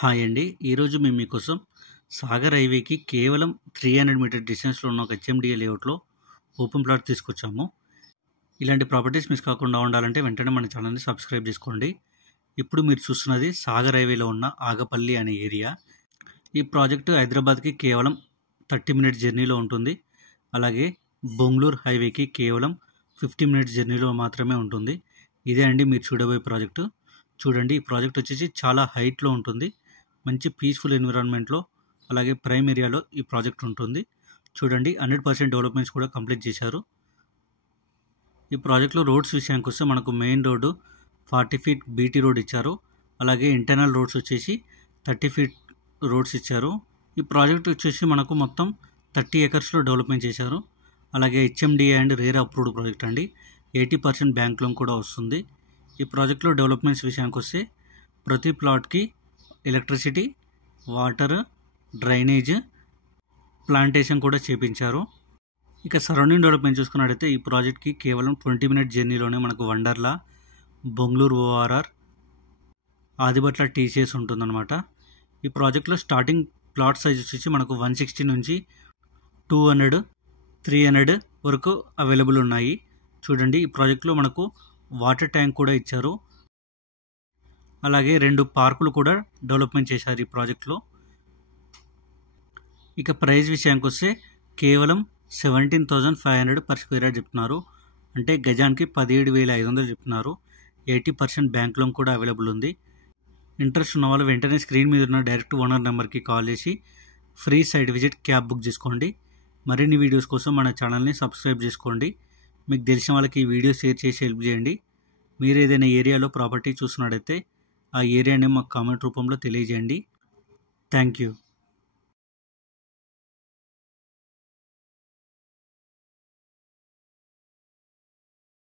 Hi అండి. ఈరోజు మేము మీకోసం సాగర్ హైవేకి కేవలం 300 మీటర్ డిస్టెన్స్‌లో ఉన్న ఒక హెచ్ఎండిఏ లేఅవుట్‌లో ఓపెన్ ప్లాట్ తీసుకొచ్చాము. ఇలాంటి ప్రాపర్టీస్ మిస్ కాకుండా ఉండాలంటే వెంటనే మన ఛానల్‌ని సబ్స్క్రైబ్ చేసుకోండి. ఇప్పుడు మీరు చూస్తున్నది సాగర్ హైవేలో ఉన్న ఆగపల్లి అనే ఏరియా. ఈ ప్రాజెక్టు హైదరాబాద్‌కి కేవలం 30 మినిట్స్ జర్నీలో ఉంటుంది. అలాగే బెంగుళూరు హైవేకి కేవలం 50 మినిట్స్ జర్నీలో మాత్రమే ఉంటుంది. ఇదే అండి మీరు చూడబోయే ప్రాజెక్టు. చూడండి, ఈ ప్రాజెక్ట్ వచ్చేసి చాలా హైట్‌లో ఉంటుంది. మంచి పీస్‌ఫుల్ ఎన్విరాన్మెంట్‌లో అలాగే ప్రైమ్ ఏరియాలో ఈ ప్రాజెక్ట్ ఉంటుంది. చూడండి, 100% డెవలప్మెంట్స్ కూడా కంప్లీట్ చేశారు. ఈ ప్రాజెక్ట్‌లో రోడ్స్ విషయానికి వస్తే మనకు main road 40 feet BT road ఇచ్చారు. అలాగే ఇంటర్నల్ రోడ్స్ వచ్చేసి 30 ఫీట్ రోడ్స్ ఇచ్చారు. ఈ ప్రాజెక్ట్ వచ్చేసి మనకు మొత్తం 30 ఎకర్స్‌లో డెవలప్మెంట్ చేశారు. అలాగే HMDA and RERA approved project అండి. 80% బ్యాంక్ లోన్ కూడా వస్తుంది. ఈ ప్రాజెక్ట్లో డెవలప్మెంట్స్ విషయానికి వస్తే ప్రతి ప్లాట్కి ఎలక్ట్రిసిటీ, వాటర్, డ్రైనేజ్, ప్లాంటేషన్ కూడా చేపించారు. ఇక సరౌండింగ్ డెవలప్మెంట్ చూసుకున్నట్టయితే ఈ ప్రాజెక్ట్కి కేవలం 20 మినిట్ జర్నీలోనే మనకు వండర్లా, బెంగుళూరు ఓఆర్ఆర్, ఆదిబట్ల టీసీఎస్ ఉంటుందన్నమాట. ఈ ప్రాజెక్ట్లో స్టార్టింగ్ ప్లాట్ సైజ్ వచ్చేసి మనకు 160 నుంచి 200, 300 వరకు అవైలబుల్ ఉన్నాయి. చూడండి, ఈ ప్రాజెక్ట్లో మనకు వాటర్ ట్యాంక్ కూడా ఇచ్చారు. అలాగే 2 పార్కులు కూడా డెవలప్మెంట్ చేశారు ఈ ప్రాజెక్ట్లో. ఇక ప్రైస్ విషయానికి వస్తే కేవలం 17,500 పర్ స్క్వేర్ యార్డ్ చెప్తున్నారు. అంటే గజానికి 17,500 చెప్తున్నారు. 80% బ్యాంక్ లోన్ కూడా అవైలబుల్ ఉంది. ఇంట్రెస్ట్ ఉన్న వాళ్ళు వెంటనే స్క్రీన్ మీద ఉన్న డైరెక్ట్ ఓనర్ నెంబర్కి కాల్ చేసి free site visit cab book చేసుకోండి. మరిన్ని వీడియోస్ కోసం మన ఛానల్ని సబ్స్క్రైబ్ చేసుకోండి. మీకు తెలిసిన వాళ్ళకి ఈ వీడియో షేర్ చేసి హెల్ప్ చేయండి. మీరు ఏదైనా ఏరియాలో ప్రాపర్టీ చూస్తున్నట్టయితే ఆ ఏరియాని మాకు కామెంట్ రూపంలో తెలియజేయండి. Thank you.